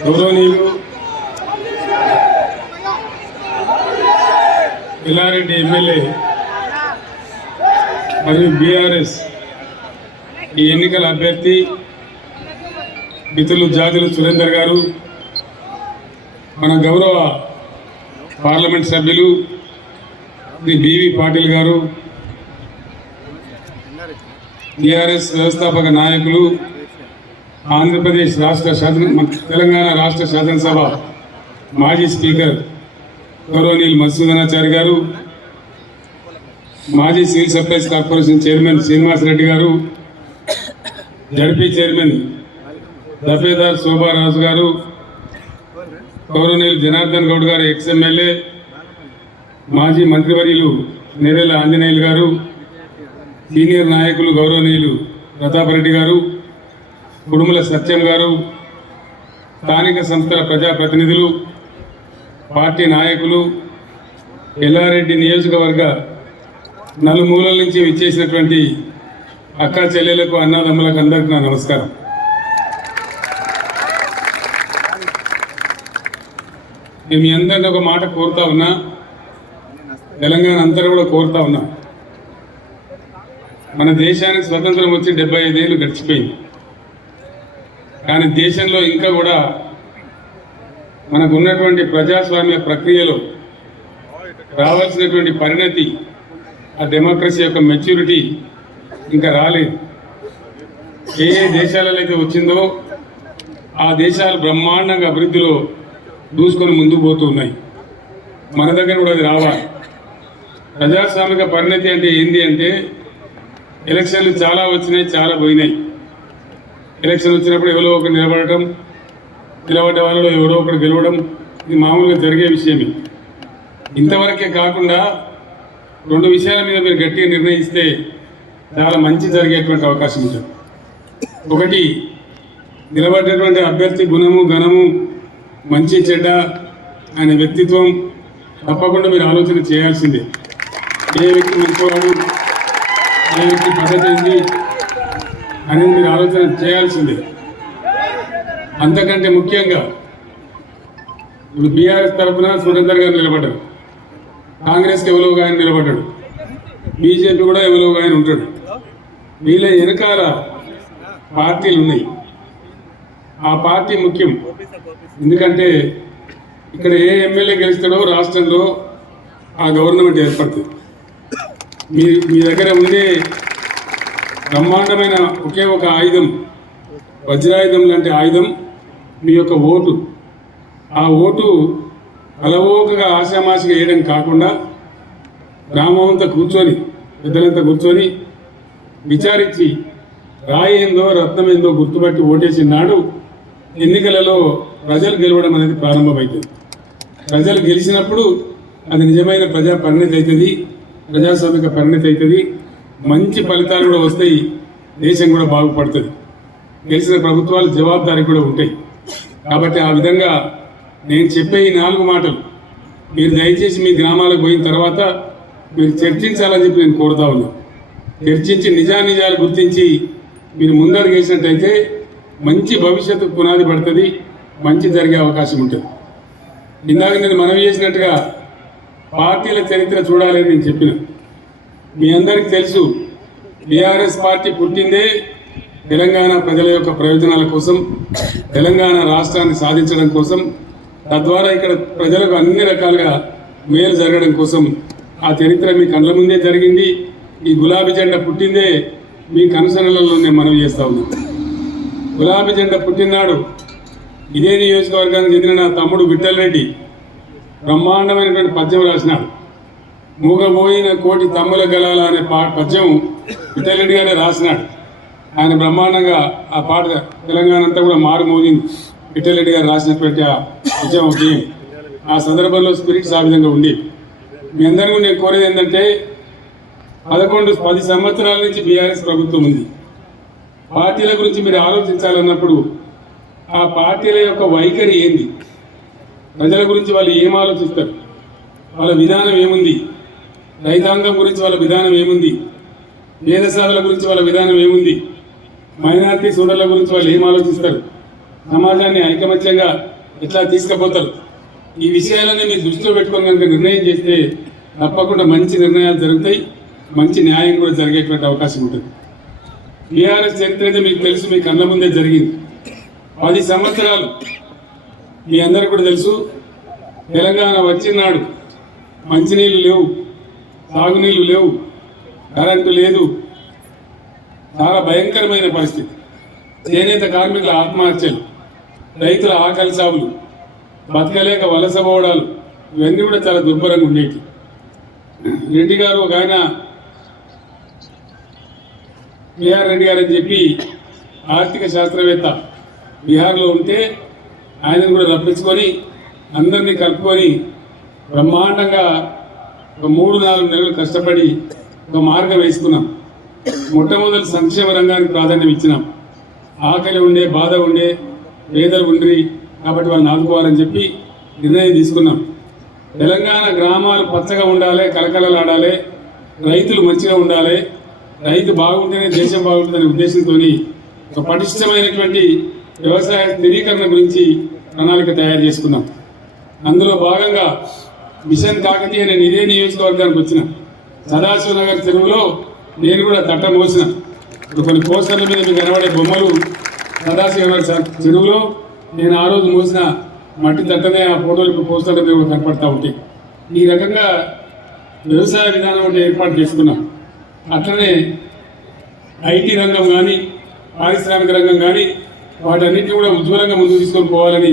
గౌరవనీయులు పిల్లారెడ్డి ఎమ్మెల్యే మరియు బీఆర్ఎస్ ఈ ఎన్నికల అభ్యర్థి మిత్రులు జాతులు సురేందర్ గారు మన గౌరవ పార్లమెంట్ సభ్యులు శ్రీ బివి పాటిల్ గారు టీఆర్ఎస్ వ్యవస్థాపక నాయకులు ఆంధ్రప్రదేశ్ రాష్ట్ర శాసన తెలంగాణ రాష్ట్ర శాసనసభ మాజీ స్పీకర్ గౌరవనీయులు మధుసూదనాచారి గారు మాజీ civil supplies corporation chairman Srinivasa Reddy గారు జడ్పీ చైర్మన్ దఫేదార్ శోభారాజు గారు గౌరవనీయులు జనార్దన్ గౌడ్ గారు ఎక్స్ఎమ్మెల్యే మాజీ మంత్రివర్యులు నెరెల ఆంజనేయులు గారు సీనియర్ నాయకులు గౌరవనీయులు ప్రతాపరెడ్డి గారు కుడుముల సత్యం గారు స్థానిక సంస్థల ప్రజాప్రతినిధులు పార్టీ నాయకులు ఎల్లారెడ్డి నియోజకవర్గ నలుమూలల నుంచి విచ్చేసినటువంటి అక్క చెల్లెలకు అన్నదమ్ములకు అందరికీ నా నమస్కారం. నేను మీ అందరిని ఒక మాట కోరుతా ఉన్నా తెలంగాణ అంతా కూడా కోరుతా ఉన్నా. మన దేశానికి స్వతంత్రం వచ్చి డెబ్బై ఐదేళ్ళు గడిచిపోయింది. కానీ దేశంలో ఇంకా కూడా మనకు ఉన్నటువంటి ప్రజాస్వామ్య ప్రక్రియలో రావాల్సినటువంటి పరిణతి ఆ డెమోక్రసీ యొక్క మెచ్యూరిటీ ఇంకా రాలేదు. ఏ ఏ దేశాలలో అయితే వచ్చిందో ఆ దేశాలు బ్రహ్మాండంగా అభివృద్ధిలో దూసుకొని ముందుకు పోతూ ఉన్నాయి మన దగ్గర కూడా అది రావాలి. ప్రజాస్వామిక పరిణతి అంటే ఏంటి అంటే ఎలక్షన్లు చాలా వచ్చినాయి చాలా పోయినాయి. ఎలక్షన్ వచ్చినప్పుడు ఎవరో ఒకరు నిలబడటం నిలబడ్డ వాళ్ళలో ఎవరో ఒకరు గెలవడం ఇది మామూలుగా జరిగే విషయమే. ఇంతవరకే కాకుండా రెండు విషయాల మీద మీరు గట్టిగా నిర్ణయిస్తే చాలా మంచి జరిగేటువంటి అవకాశం ఉంటుంది. ఒకటి నిలబడ్డటువంటి అభ్యర్థి గుణము ఘనము మంచి చెడ్డ ఆయన వ్యక్తిత్వం తప్పకుండా మీరు ఆలోచన చేయాల్సిందే. ఏ వ్యక్తి మంచివాడు ఏ వ్యక్తి పద్ధతి అనేది మీరు ఆలోచన చేయాల్సిందే. అంతకంటే ముఖ్యంగా ఇప్పుడు బీఆర్ఎస్ తరఫున సురేందర్ గారు నిలబడ్డారు కాంగ్రెస్కి ఎవరోగా ఆయన నిలబడ్డాడు. బీజేపీ కూడా ఎవరోగా ఆయన ఉంటాడు. వీళ్ళ వెనకాల పార్టీలు ఉన్నాయి. ఆ పార్టీ ముఖ్యం. ఎందుకంటే ఇక్కడ ఏ ఎమ్మెల్యే గెలుస్తాడో రాష్ట్రంలో ఆ గవర్నమెంట్ ఏర్పడుతుంది. మీ మీ దగ్గర ఉండే బ్రహ్మాండమైన ఒకే ఒక ఆయుధం వజ్రాయుధం లాంటి ఆయుధం మీ యొక్క ఓటు. ఆ ఓటు అలవోకగా ఆశామాషిగా వేయడం కాకుండా గ్రామం అంతా కూర్చొని పెద్దలంతా కూర్చొని విచారించి రాయి ఏందో రత్నం ఏందో గుర్తుపట్టి ఓటేసిన నాడు ఎన్నికలలో ప్రజలు గెలవడం అనేది ప్రారంభమవుతుంది ప్రజలు గెలిచినప్పుడు అది నిజమైన ప్రజా పరిణతి అవుతుంది ప్రజాస్వామిక పరిణతి అవుతుంది మంచి ఫలితాలు కూడా వస్తాయి. దేశం కూడా బాగుపడుతుంది. గెలిచిన ప్రభుత్వాలు జవాబుదారీ కూడా ఉంటాయి. కాబట్టి ఆ విధంగా నేను చెప్పే ఈ నాలుగు మాటలు మీరు దయచేసి మీ గ్రామాలకు పోయిన తర్వాత మీరు చర్చించాలని చెప్పి నేను కోరుతా ఉన్నా. చర్చించి నిజానిజాలు గుర్తించి మీరు ముందడుగు మంచి భవిష్యత్తు పునాది పడుతుంది. మంచి జరిగే అవకాశం ఉంటుంది. ఇందాక నేను మనవి చేసినట్టుగా పార్టీల చరిత్ర చూడాలని నేను చెప్పిన. మీ అందరికీ తెలుసు బీఆర్ఎస్ పార్టీ పుట్టిందే తెలంగాణ ప్రజల యొక్క ప్రయోజనాల కోసం తెలంగాణ రాష్ట్రాన్ని సాధించడం కోసం తద్వారా ఇక్కడ ప్రజలకు అన్ని రకాలుగా మేలు జరగడం కోసం. ఆ చరిత్ర మీ కళ్ళ ముందే జరిగింది ఈ గులాబీ జెండా పుట్టిందే మీ కనుసనలలో నేను మనవి చేస్తా ఉన్నాను గులాబీ జెండా పుట్టినాడు ఇదే నియోజకవర్గానికి చెందిన నా తమ్ముడు విఠల్ రెడ్డి బ్రహ్మాండమైనటువంటి పద్యం రాసినాడు. మూగబోయిన కోటి తమ్ముల గలాల అనే పా పద్యం విఠల్ రాసినాడు. ఆయన బ్రహ్మాండంగా ఆ పాట తెలంగాణ అంతా కూడా మారు మోగింది. విఠల్ గారు రాసినటువంటి ఆ పద్యం ఒకటి. ఆ సందర్భంలో స్పిరిట్స్ ఆ విధంగా ఉంది. మీ అందరికీ నేను కోరేది ఏంటంటే పదకొండు పది సంవత్సరాల నుంచి బీఆర్ఎస్ ప్రభుత్వం ఉంది. పార్టీల గురించి మీరు ఆలోచించాలన్నప్పుడు ఆ పార్టీల యొక్క వైఖరి ఏంది? ప్రజల గురించి వాళ్ళు ఏం ఆలోచిస్తారు? వాళ్ళ విధానం ఏముంది? రైతాంగం గురించి వాళ్ళ విధానం ఏముంది? పేదసాదుల గురించి వాళ్ళ విధానం ఏముంది? మైనార్టీ సోదరుల గురించి వాళ్ళు ఏం ఆలోచిస్తారు? సమాజాన్ని ఐకమత్యంగా ఎట్లా తీసుకుపోతారు? ఈ విషయాలన్నీ మీరు దృష్టిలో పెట్టుకొని కనుక నిర్ణయం చేస్తే తప్పకుండా మంచి నిర్ణయాలు జరుగుతాయి. మంచి న్యాయం కూడా జరిగేటువంటి అవకాశం ఉంటుంది. బీఆర్ఎస్ చరిత్ర అయితే మీకు తెలుసు మీ కళ్ళ ముందే జరిగింది. పది సంవత్సరాలు మీ అందరికీ కూడా తెలుసు. తెలంగాణ వచ్చినాడు మంచినీళ్ళు లేవు. సాగునీళ్ళు లేవు కరెంటు లేదు. చాలా భయంకరమైన పరిస్థితి. చేనేత కార్మికుల ఆత్మహత్యలు రైతుల ఆకలి సాగులు బతకలేక వలస పోవడాలు ఇవన్నీ కూడా చాలా దుర్భరంగా ఉండేవి రెడ్డి గారు ఒక ఆయన బిఆర్ రెడ్డి గారు అని చెప్పి ఆర్థిక శాస్త్రవేత్త బీహార్లో ఉంటే ఆయనను కూడా రప్పించుకొని అందరినీ కలుపుకొని బ్రహ్మాండంగా ఒక మూడు నాలుగు నెలలు కష్టపడి ఒక మార్గం వేసుకున్నాం. మొట్టమొదటి సంక్షేమ రంగానికి ప్రాధాన్యం ఇచ్చినాం. ఆకలి ఉండే బాధ ఉండే పేదలు ఉండ్రి కాబట్టి వాళ్ళని ఆదుకోవాలని చెప్పి నిర్ణయం తీసుకున్నాం. తెలంగాణ గ్రామాలు పచ్చగా ఉండాలి కలకలలాడాలి రైతులు మంచిగా ఉండాలి రైతు బాగుంటేనే దేశం బాగుంటుందనే ఉద్దేశంతో ఒక పటిష్టమైనటువంటి వ్యవసాయ స్థిరీకరణ గురించి ప్రణాళిక తయారు చేసుకున్నాం. అందులో భాగంగా మిషన్ కాకతీయ నేను ఇదే నియోజకవర్గానికి వచ్చిన. సదాశివనగర్ చెరువులో నేను కూడా తట్ట మోసిన. ఇప్పుడు కొన్ని పోస్టర్ల మీద మీకు కనబడే బొమ్మలు సదాశివనగర్ చెరువులో నేను ఆ రోజు మోసిన మట్టి తట్టనే ఆ ఫోటోలు ఇప్పుడు పోస్టర్ల మీద కూడా కనపడతా ఉంటాయి. ఈ రకంగా వ్యవసాయ విధానం ఒకటి ఏర్పాటు చేసుకున్నాం. అట్లనే ఐటీ రంగం కానీ పారిశ్రామిక రంగం కానీ వాటన్నిటిని కూడా ఉజ్వలంగా ముందుకు తీసుకొని పోవాలని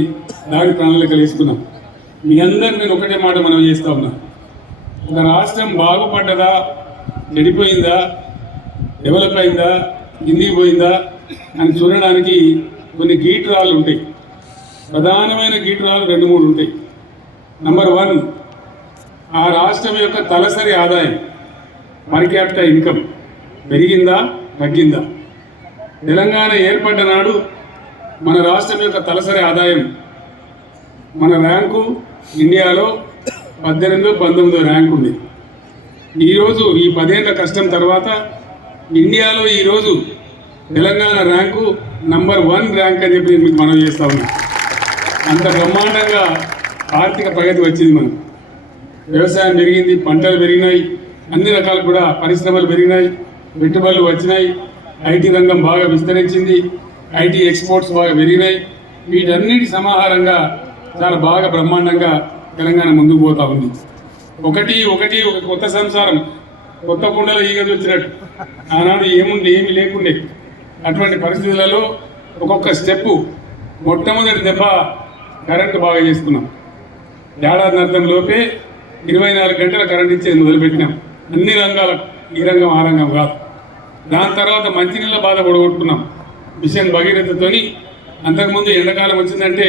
దాని ప్రణాళికలు వేసుకున్నాం మీ అందరు నేను ఒకటే మాట మనం చేస్తా ఉన్నా. ఒక రాష్ట్రం బాగుపడ్డదా చెడిపోయిందా డెవలప్ అయిందా కిందికి పోయిందా అని చూడడానికి కొన్ని గీటురాలు ఉంటాయి. ప్రధానమైన గీటురాలు రెండు మూడు ఉంటాయి. నంబర్ వన్ ఆ రాష్ట్రం యొక్క తలసరి ఆదాయం పర్ క్యాపిటల్ ఇన్కమ్ పెరిగిందా తగ్గిందా? తెలంగాణ ఏర్పడ్డ నాడు మన రాష్ట్రం యొక్క తలసరి ఆదాయం మన ర్యాంకు ఇండియాలో పద్దెనిమిదో పంతొమ్మిదో ర్యాంక్ ఉంది. ఈరోజు ఈ పదేళ్ళ కష్టం తర్వాత ఇండియాలో ఈరోజు Telangana rank number one rank అని చెప్పి మీకు మనం చేస్తా ఉన్నాం. అంత బ్రహ్మాండంగా ఆర్థిక ప్రగతి వచ్చింది మనకు. వ్యవసాయం పెరిగింది పంటలు పెరిగినాయి అన్ని రకాలు కూడా పరిశ్రమలు పెరిగినాయి పెట్టుబడులు వచ్చినాయి ఐటీ రంగం బాగా విస్తరించింది ఐటీ ఎక్స్పోర్ట్స్ బాగా పెరిగినాయి. వీటన్నిటి సమాహారంగా చాలా బాగా బ్రహ్మాండంగా తెలంగాణ ముందుకు పోతా ఉంది. ఒకటి ఒకటి ఒక కొత్త సంసారం కొత్త కుండలో ఈగలు వచ్చినట్టు. ఆనాడు ఏముంది ఏమి లేకుండే. అటువంటి పరిస్థితులలో ఒక్కొక్క స్టెప్పు మొట్టమొదటి దెబ్బ కరెంటు బాగా చేసుకున్నాం ఏడాది అర్థం లోపే ఇరవై నాలుగు గంటల కరెంట్ ఇచ్చేది మొదలుపెట్టినాం. అన్ని రంగాలకు ఈ రంగం ఆ రంగం కాదు. దాని తర్వాత మంచినీళ్ళ బాధ పొడగొట్టుకున్నాం. మిషన్ భగీరథతోని అంతకుముందు ఎండాకాలం వచ్చిందంటే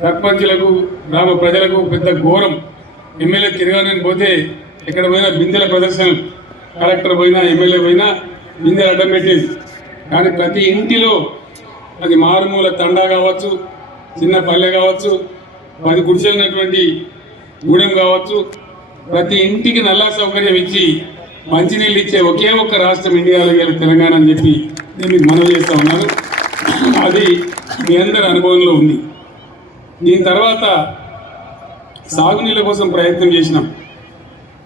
సర్పంచులకు గ్రామ ప్రజలకు పెద్ద ఘోరం. ఎమ్మెల్యే తిరగాలని పోతే ఎక్కడ పోయినా బిందెల ప్రదర్శన కలెక్టర్ పోయినా ఎమ్మెల్యే పోయినా బిందెలు అడ్డం పెట్టేది. కానీ ప్రతి ఇంటిలో అది మారుమూల తండా కావచ్చు చిన్న పల్లె కావచ్చు పది గుడిసెలున్నటువంటి గూడెం కావచ్చు ప్రతి ఇంటికి నల్లా సౌకర్యం ఇచ్చి మంచినీళ్ళు ఇచ్చే ఒకే ఒక్క రాష్ట్రం ఇండియాలో ఇవాళ తెలంగాణ అని చెప్పి నేను మీకు మనవి చేస్తా ఉన్నాను. అది మీ అందరి అనుభవంలో ఉంది. దీని తర్వాత సాగునీళ్ళ కోసం ప్రయత్నం చేసినాం.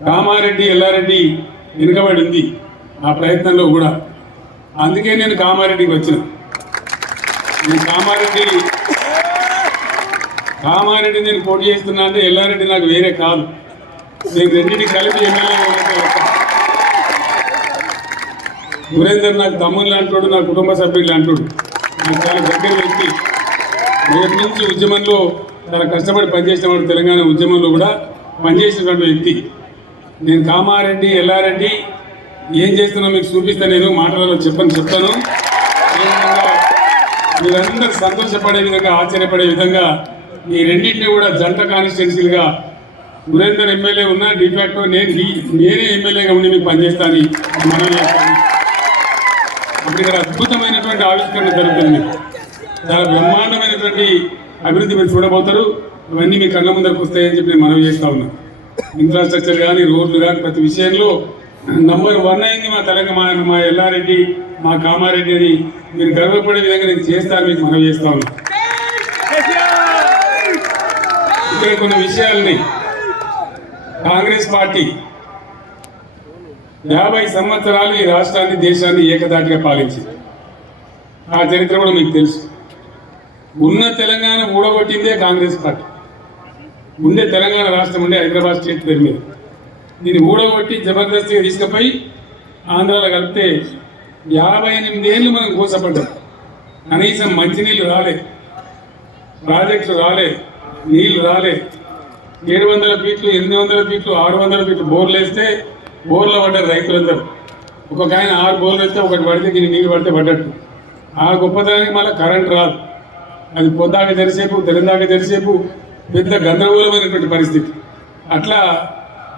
కామారెడ్డి ఎల్లారెడ్డి వెనుకబడి ఉంది ఆ ప్రయత్నంలో కూడా. అందుకే నేను కామారెడ్డికి వచ్చిన. నేను కామారెడ్డి కామారెడ్డి నేను పోటీ చేస్తున్నా అంటే ఎల్లారెడ్డి నాకు వేరే కాదు. నేను రెండింటిని కలిపి ఎమ్మెల్యే సురేందర్ నాకు తమ్ముళ్ళు అంటాడు నా కుటుంబ సభ్యులు అంటాడు నాకు చాలా దగ్గర వ్యక్తి. మొదటి నుంచి ఉద్యమంలో చాలా కష్టపడి పనిచేసినవాడు తెలంగాణ ఉద్యమంలో కూడా పనిచేసినటువంటి వ్యక్తి. నేను కామారెడ్డి ఎల్లారెడ్డి ఏం చేస్తున్నా మీకు చూపిస్తాను నేను మాటలలో చెప్పని చెప్తాను. మీరందరూ సంతోషపడే విధంగా ఆశ్చర్యపడే విధంగా ఈ రెండింటిని కూడా జంట కాన్స్టిట్యున్సీలుగా గురేందర్ ఎమ్మెల్యే ఉన్నా డిఫాక్టో నేను నేనే ఎమ్మెల్యేగా ఉండి మీకు పనిచేస్తాను మనం చేస్తాను. అప్పుడు ఇక్కడ అద్భుతమైనటువంటి ఆవిష్కరణ జరుగుతుంది. మీకు. చాలా బ్రహ్మాండమైనటువంటి అభివృద్ధి మీరు చూడబోతారు. ఇవన్నీ మీ కళ్ళ ముందరకు వస్తాయని చెప్పి నేను మనవి చేస్తా ఉన్నా. ఇన్ఫ్రాస్ట్రక్చర్ కానీ రోడ్లు కానీ ప్రతి విషయంలో నంబర్ వన్ అయింది మా తెలంగాణ మా ఎల్లారెడ్డి మా కామారెడ్డి అని మీరు గర్వపడే విధంగా నేను చేస్తాను మీకు మనవి చేస్తా ఉన్నా. ఇక్కడ కొన్ని విషయాలని కాంగ్రెస్ పార్టీ యాభై సంవత్సరాలు ఈ రాష్ట్రాన్ని దేశాన్ని ఏకదాటిగా పాలించింది. ఆ చరిత్ర కూడా మీకు తెలుసు. ఉన్న తెలంగాణ ఊడగొట్టిందే కాంగ్రెస్ పార్టీ. ఉండే తెలంగాణ రాష్ట్రం ఉండే హైదరాబాద్ స్టేట్ పేరు మీద. దీన్ని ఊడగొట్టి జబర్దస్తిగా తీసుకుపోయి ఆంధ్రాలో కలిపితే యాభై ఎనిమిది ఏళ్ళు మనం కోసపడ్డాం. కనీసం మంచినీళ్ళు రాలే. ప్రాజెక్టులు రాలే. నీళ్ళు రాలే. ఏడు వందల ఫీట్లు ఎనిమిది వందల ఫీట్లు ఆరు వందల ఫీట్లు బోర్లు వేస్తే బోర్లు పడ్డారు రైతులందరూ. ఒక్కొక్క ఆయన ఆరు బోర్లు వేస్తే ఒకటి పడితే దీన్ని నీళ్ళు పడితే పడ్డట్టు. ఆ గొప్పతనానికి మళ్ళీ కరెంట్ రాదు. అది పొద్దాక తెరిసేపు తెలంగాణ తెరిసేపు పెద్ద గందరగోళమైనటువంటి పరిస్థితి. అట్లా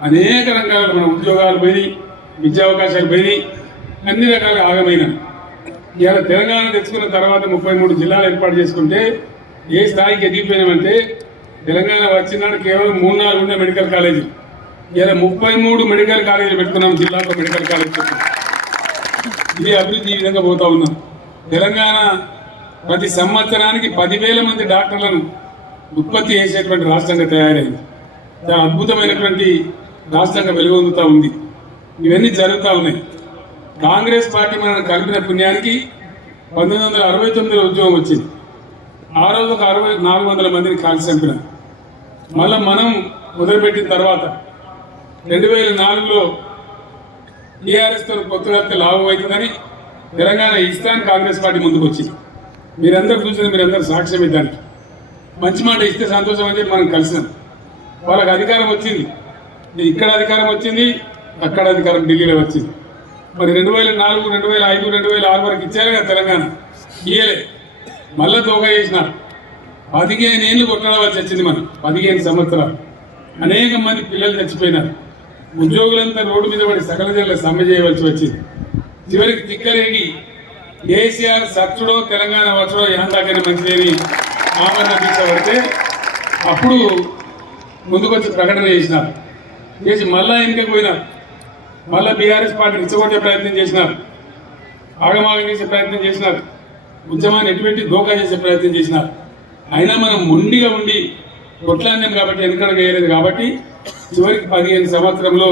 అనేక రంగాలు మన ఉద్యోగాలు పోయి విద్యా అవకాశాలు పోయి అన్ని రకాల ఆగమైన ఇవాళ తెలంగాణ తెచ్చుకున్న తర్వాత ముప్పై మూడు జిల్లాలు ఏర్పాటు చేసుకుంటే ఏ స్థాయికి ఎదిగిపోయినామంటే తెలంగాణ వచ్చినాడు కేవలం మూడు నాలుగు ఉండే మెడికల్ కాలేజీ. ఇలా ముప్పై మూడు మెడికల్ కాలేజీలు పెట్టుకున్నాం జిల్లాలో మెడికల్ కాలేజ్ ఇది అభివృద్ధి ఈ విధంగా పోతా ఉన్నాం. తెలంగాణ ప్రతి సంవత్సరానికి పదివేల మంది డాక్టర్లను ఉత్పత్తి చేసేటువంటి రాష్ట్రంగా తయారైంది. చాలా అద్భుతమైనటువంటి రాష్ట్రంగా వెలుగొందుతూ ఉంది. ఇవన్నీ జరుగుతూ ఉన్నాయి. కాంగ్రెస్ పార్టీ మనల్ని కలిపిన పుణ్యానికి పంతొమ్మిది వందల అరవై తొమ్మిదిలో ఉద్యోగం వచ్చింది. ఆ రోజు ఒక అరవై నాలుగు వందల మందిని కాల్చి చంపిన. మళ్ళీ మనం మొదలుపెట్టిన తర్వాత రెండు వేల నాలుగులో టీఆర్ఎస్తో కొత్తగా లాభం అవుతుందని తెలంగాణ ఇస్తాను కాంగ్రెస్ పార్టీ ముందుకు వచ్చింది మీరందరూ చూసిన మీరందరూ సాక్ష్యం ఇద్దానికి మంచి మాట ఇస్తే సంతోషం అని మనం కలిసినాం. వాళ్ళకి అధికారం వచ్చింది. ఇక్కడ అధికారం వచ్చింది అక్కడ అధికారం ఢిల్లీలో వచ్చింది. మరి రెండు వేల నాలుగు రెండు వేల ఐదు రెండు వేల ఆరు వరకు ఇచ్చారు కదా తెలంగాణ. ఇయ్యలే. మళ్ళా దోగ చేసినారు. పదిహేను ఏళ్ళు కొట్టడవలసి వచ్చింది మనం పదిహేను సంవత్సరాలు. అనేక మంది పిల్లలు చచ్చిపోయినారు. ఉద్యోగులంతా రోడ్డు మీద పడి సకల జిల్లా సమ్మె చేయవలసి వచ్చింది. చివరికి తిక్కలేగి కేసీఆర్ సచ్చుడో తెలంగాణ వచ్చడో యాందాకని మంచిదేని ఆమరణ దీక్ష అప్పుడు ముందుకొచ్చి ప్రకటన చేసినారు. చేసి మళ్ళా ఎన్నికకు పోయినారు. మళ్ళా బీఆర్ఎస్ పార్టీ ఇచ్చగొట్టే ప్రయత్నం చేసినారు. ఆగమాగం చేసే ప్రయత్నం చేసినారు. ఉద్యమాన్ని ఎటువంటి దోకా చేసే ప్రయత్నం చేసినారు. అయినా మనం మొండిగా ఉండి కొట్లాడినాం కాబట్టి వెనుకడగా వేయలేదు కాబట్టి చివరికి పదిహేను సంవత్సరంలో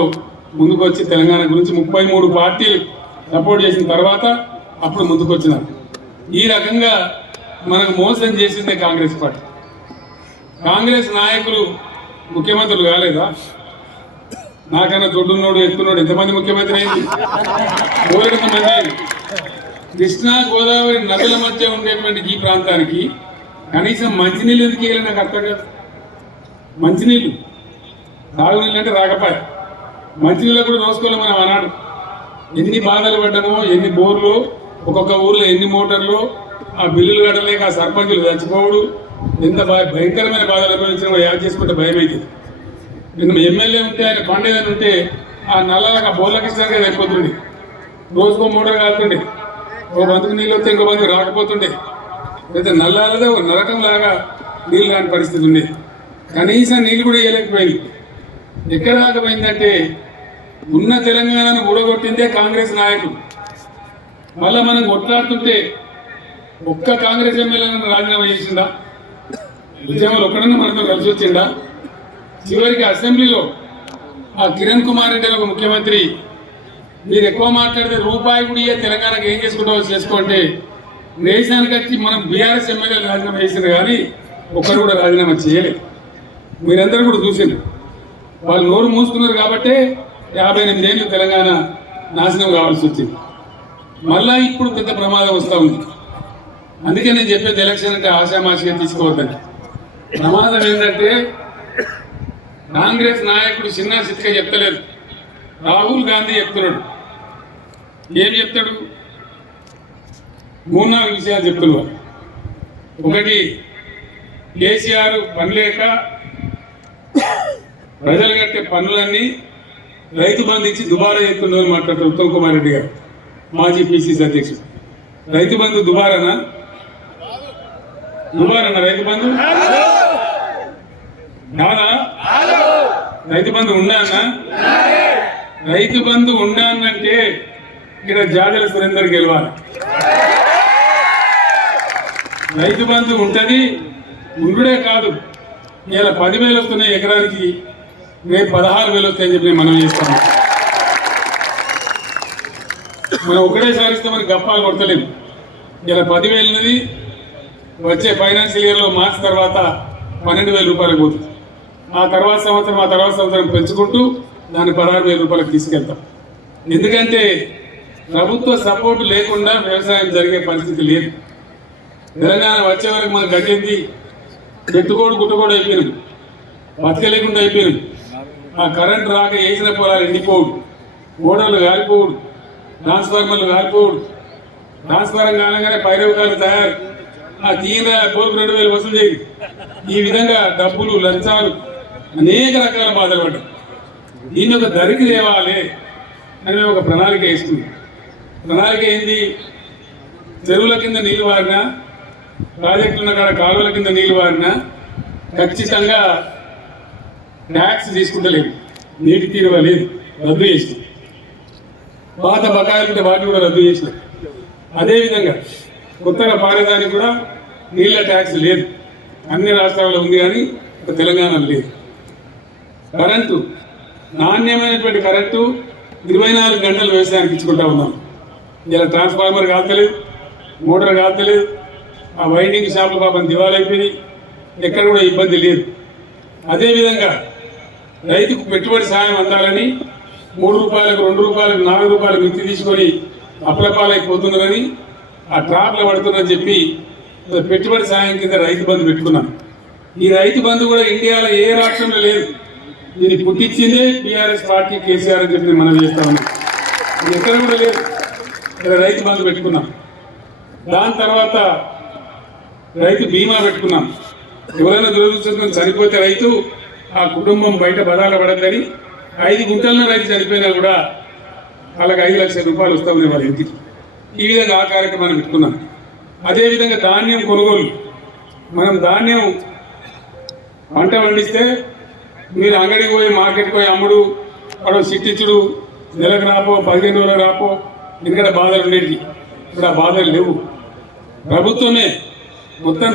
ముందుకు వచ్చి తెలంగాణ గురించి ముప్పై మూడు పార్టీలు సపోర్ట్ చేసిన తర్వాత అప్పుడు ముందుకొచ్చినారు ఈ రకంగా మనకు మోసం చేసిందే కాంగ్రెస్ పార్టీ. కాంగ్రెస్ నాయకులు ముఖ్యమంత్రులు కాలేదా? నాకన్నా దొడ్డున్నోడు ఎత్తున్నోడు ఎంతమంది ముఖ్యమంత్రి అయింది? కోరిక మంది కృష్ణా గోదావరి నదుల మధ్య ఉండేటువంటి ఈ ప్రాంతానికి కనీసం మంచినీళ్ళు ఎందుకు వెళ్ళి నాకు అర్థం కాదు. మంచినీళ్ళు. తాగునీళ్ళు అంటే రాకపోయా. మంచినీళ్ళు కూడా రోజుకోలేము మనం అన్నాడు. ఎన్ని బాధలు పడ్డామో ఎన్ని బోర్లు ఒక్కొక్క ఊర్లో ఎన్ని మోటార్లు ఆ బిల్లులు కట్టలేక ఆ సర్పంచులు చచ్చిపోవడు? ఎంత భయ భయంకరమైన బాధలు అనుభవించిన యాడ్ చేసుకుంటే భయం అవుతుంది నిన్న ఎమ్మెల్యే ఉంటే ఆయన పండేదని ఉంటే ఆ నల్లగా బోర్లకి ఇస్తారుగా అయిపోతుండే. రోజుకో మోటార్ కాలుతుండే. ఒక బంతుకు నీళ్ళు వస్తే ఇంకో బంతుకు రాకపోతుండే. అయితే నల్లాలదే ఒక నరకం లాగా నీళ్ళు రాని పరిస్థితి ఉండే. కనీసం నీళ్ళు కూడా వేయలేకపోయింది. ఎక్కడ రాకపోయిందంటే ఉన్న తెలంగాణను ఊడగొట్టిందే కాంగ్రెస్ నాయకులు మళ్ళా మనం కొట్లాడుతుంటే ఒక్క కాంగ్రెస్ ఎమ్మెల్యేలను రాజీనామా చేసిందా? ఉద్యమాలు ఒక్కడన్నా మనతో కలిసి వచ్చిందా? చివరికి అసెంబ్లీలో ఆ కిరణ్ కుమార్ రెడ్డి ఒక ముఖ్యమంత్రి మీరు ఎక్కువ మాట్లాడితే రూపాయి కూడా తెలంగాణకు ఏం చేసుకుంటావో చేసుకుంటే దేశానికి వచ్చి మనం బీఆర్ఎస్ ఎమ్మెల్యేలు రాజీనామా చేసింది కానీ ఒక్కరు కూడా రాజీనామా చేయలేదు. మీరందరూ కూడా చూసింది వాళ్ళు నోరు మూసుకున్నారు కాబట్టే యాభై ఎనిమిది ఏళ్ళు తెలంగాణ నాశనం కావాల్సి వచ్చింది. మళ్ళా ఇప్పుడు పెద్ద ప్రమాదం వస్తూ ఉంది. అందుకే నేను చెప్పేది ఎలక్షన్ అంటే ఆశామాషిగా తీసుకోవద్దని. ప్రమాదం ఏంటంటే కాంగ్రెస్ నాయకుడు చిన్న చిత్క చెప్తలేదు. రాహుల్ గాంధీ చెప్తున్నాడు. ఏం చెప్తాడు? మూడు నాలుగు విషయాలు చెప్తున్నారు ఒకటి కేసీఆర్ పనిలేక ప్రజలు కట్టే పనులన్నీ రైతు బంధు ఇచ్చి దుబారా చెప్తున్నారు మాట్లాడుతారు ఉత్తమ్ కుమార్ రెడ్డి గారు. మాజీ పిసిసి అధ్యక్షుడు. రైతు బంధు దుబారనా? దుబారనా రైతు బంధు? కాదా రైతు బంధు ఉండానా రైతు బంధు ఉండానంటే ఇక్కడ జాజల సురేందర్ గెలవాలి. రైతు బంధు ఉంటుంది ఉండుడే కాదు. ఇలా పదివేలు వస్తున్నాయి ఎకరానికి రేపు పదహారు వేలు వస్తాయని చెప్పి మనం చేస్తాము మనం ఒకటేసారి మనకి గప్పాలు కొడతలేము ఇలా పదివేలది వచ్చే ఫైనాన్షియల్ ఇయర్లో మార్చి తర్వాత పన్నెండు వేల రూపాయలకు పోతుంది. ఆ తర్వాత సంవత్సరం ఆ తర్వాత సంవత్సరం పెంచుకుంటూ దాన్ని పదహారు వేల రూపాయలకు తీసుకెళ్తాం. ఎందుకంటే ప్రభుత్వ సపోర్ట్ లేకుండా వ్యవసాయం జరిగే పరిస్థితి లేదు. తెలంగాణ వచ్చే వరకు మనకు గట్టింది పెట్టుకోడు గుట్టుకోడు అయిపోయినాం. బతకలేకుండా అయిపోయినాం. ఆ కరెంట్ రాక వేసిన పొలాలు ఎండిపోవుడు ఓడలు కాలిపోవుడు ట్రాన్స్ఫార్మర్లు కాలిపోవుడు ట్రాన్స్ఫారం కాలంగానే పైరవకాలు తయారు. ఆ తీరా కోరుకు రెండు వేలు వసూలు చేయి. ఈ విధంగా డబ్బులు లంచాలు అనేక రకాల బాధలు పడ్డాం దీన్ని ఒక దరికి తేవాలి అని ఒక ప్రణాళిక వేసుకుంది ప్రణాళిక ఏంది? చెరువుల కింద నీళ్ళు వారినా ఉన్న కాడ కాలువల కింద నీళ్ళు వారినా ఖచ్చితంగా ట్యాక్స్ తీసుకుంటలేదు. నీటి తీరువ లేదు. రద్దు చేసి పాత బకాయిలు ఉంటే వాటిని కూడా రద్దు చేసిన. అదేవిధంగా కొత్తగా పారేదానికి కూడా నీళ్ళ ట్యాక్స్ లేదు. అన్ని రాష్ట్రాల్లో ఉంది కానీ ఒక తెలంగాణలో లేదు. కరెంటు నాణ్యమైనటువంటి కరెంటు ఇరవై నాలుగు గంటలు వ్యవసాయానికి ఇచ్చుకుంటా ఉన్నాం. ఇలా ట్రాన్స్ఫార్మర్ కాల్తలేదు మోటార్ కాల్తలేదు ఆ వైండింగ్ షాపులు పాపం దివాలైపోయినాయి ఎక్కడ కూడా ఇబ్బంది లేదు. అదేవిధంగా రైతుకు పెట్టుబడి సాయం అందాలని మూడు రూపాయలకు రెండు రూపాయలకు నాలుగు రూపాయలకు మిత్తి తీసుకొని అప్లపాలైపోతున్నారని ఆ ట్రాప్లో పడుతున్నారని చెప్పి పెట్టుబడి సాయం కింద రైతు బంధు పెట్టుకున్నాం ఈ రైతు బంధు కూడా ఇండియాలో ఏ రాష్ట్రంలో లేదు. దీన్ని పుట్టించిందే బీఆర్ఎస్ పార్టీ కేసీఆర్ అని చెప్పి మనం చేస్తాము ఎక్కడ కూడా లేదు. ఇక్కడ రైతు బంధు పెట్టుకున్నాం దాని తర్వాత రైతు బీమా పెట్టుకున్నాం ఎవరైనా దురదృష్టం చనిపోతే రైతు ఆ కుటుంబం బయట బదాల పడద్దని ఐదు గుంటల్లో రైతు చనిపోయినా కూడా వాళ్ళకి ఐదు లక్షల రూపాయలు వస్తామని వాళ్ళ ఇంటికి. ఈ విధంగా ఆ కార్యక్రమాన్ని పెట్టుకున్నాం. అదేవిధంగా ధాన్యం కొనుగోలు. మనం ధాన్యం పంట పండిస్తే మీరు అంగడికి పోయి మార్కెట్కి పోయి అమ్ముడు వాడు సిట్టించుడు నెలకు రాపో పదిహేను రోజులకు రాపో ఎందుకంటే బాధలు ఉండేవి ఇప్పుడు ఆ బాధలు లేవు. ప్రభుత్వమే మొత్తం